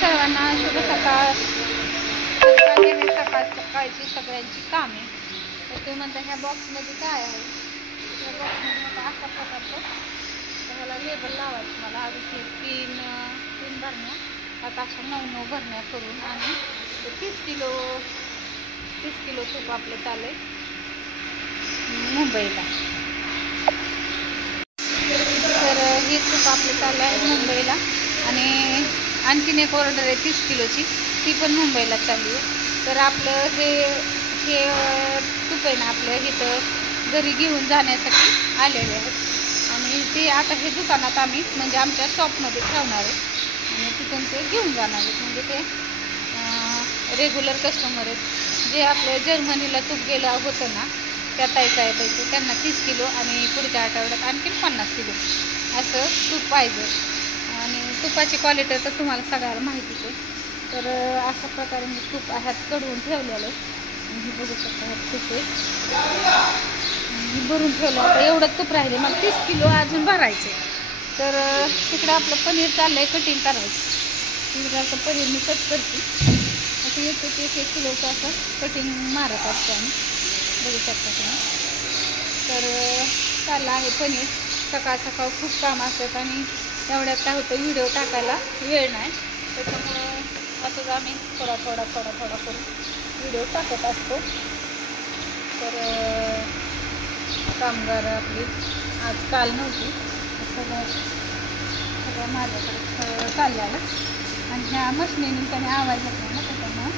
सर्वांना शुभ सकाळ. सकाळ सकाळची सगळ्यांची कामे. तर तुम्ही म्हणता ह्या बॉक्समध्ये काय आहे? या बॉक्समध्ये आता अशा प्रकारचं त्याला लेबल लावायचं मला. अजून ते तीन भरण्या आता अशा 9 भरण्या करून आणि 30 किलो तूप आपलं चालू आहे मुंबईला. तर हे तूप आपलं चालू आहे मुंबईला आणि आणखीन एक ऑर्डर आहे 30 किलोची, ती पण मुंबईला चालू आहे. तर आपलं हे तूप आहे ना आपलं इथं घरी घेऊन जाण्यासाठी आलेले आहेत आणि ते आता हे दुकानात आम्ही म्हणजे आमच्या शॉपमध्ये ठेवणार आहे आणि तिथून ते घेऊन जाणार आहेत. म्हणजे ते रेग्युलर कस्टमर आहेत जे आपलं जर्मनीला तूप गेलं होतं ना त्या ताईचा आहे पैसे, त्यांना 30 किलो आणि पुढच्या आठवड्यात आणखीन 50 किलो असं तूप पाहिजे. आणि तुपाची क्वालिटी तर तुम्हाला सगळ्याला माहितीच आहे. तर अशा प्रकारे मी तूप ह्यात कडवून ठेवलेलं आहे. हे बघू शकता ह्यात तूप आहे भरून ठेवलं. आता एवढं तूप राहिले मला 30 किलो अजून भरायचे. तर तिकडं आपलं पनीर चाललं आहे कटिंग करायचं. तिकडं असं पनीर मी कट करते असं एक किलोचं असं कटिंग मारत असतं आम्ही, बघू शकता तुम्ही. तर चाललं आहे पनीर. सकाळ सकाळ खूप काम असतात आणि एवढ्यात काय होतं व्हिडिओ टाकायला वेळ नाही, त्याच्यामुळं असंच आम्ही थोडा करून व्हिडिओ टाकत असतो. तर कामगार आपली आज काल नव्हती, सगळं माझ्याकडे चाललेलं आणि ह्या मशनीने त्याने आवाज येत नाही ना त्याच्यामुळं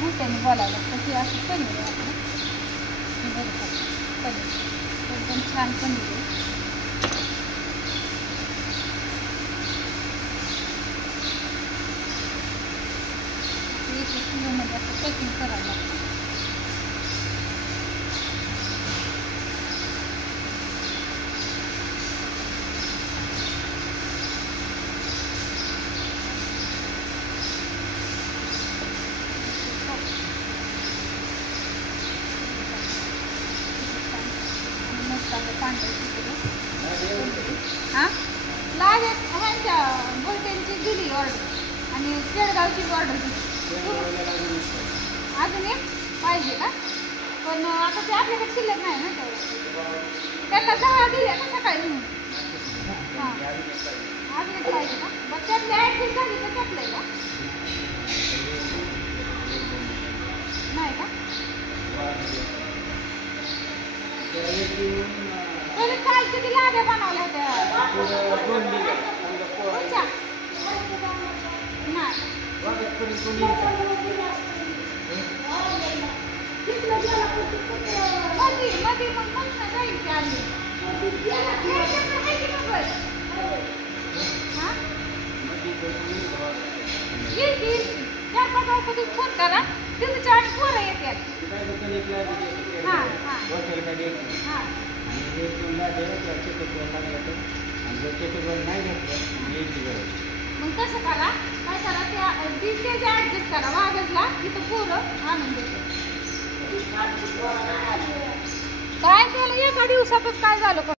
मोठ्याने बोलायला. तर ते असं पनीर आहे आपलं. हे बघू शकतो पनीर एकदम छान पनीर आहे. किलोमध्ये असं पॅकिंग करायला लागतं. मस्त आहे पांढरे हां लागेल ह्यांच्या बोलट्यांची दिली ऑर्डर आणि केळगावची ऑर्डर दिली. अजून एक पाहिजे का? पण आता ते आपल्याकडे शिल्लक नाही ना त्यांना जवळ दिले ना सकाळी म्हणून. हां अजून एक पाहिजे का? बरं त्यातली ॲडजस्ट झाली तर त्यातलं आहे का? नाही का? तरी काल किती लाद्या बनवल्या होत्या कोणच्या? नाही मध्ये मग म्हणून जाईल की आम्ही हां येईल 4-5 वाजता तुम्ही फोन करा. तुमच्या आणि पोरं येतात. हां हां हां मग कसं करा काय करा त्या डिशेज ॲडजस्ट करा वागजला तिथं पोरं आणून देतो. काय त्याला एका दिवसातच काय झालं.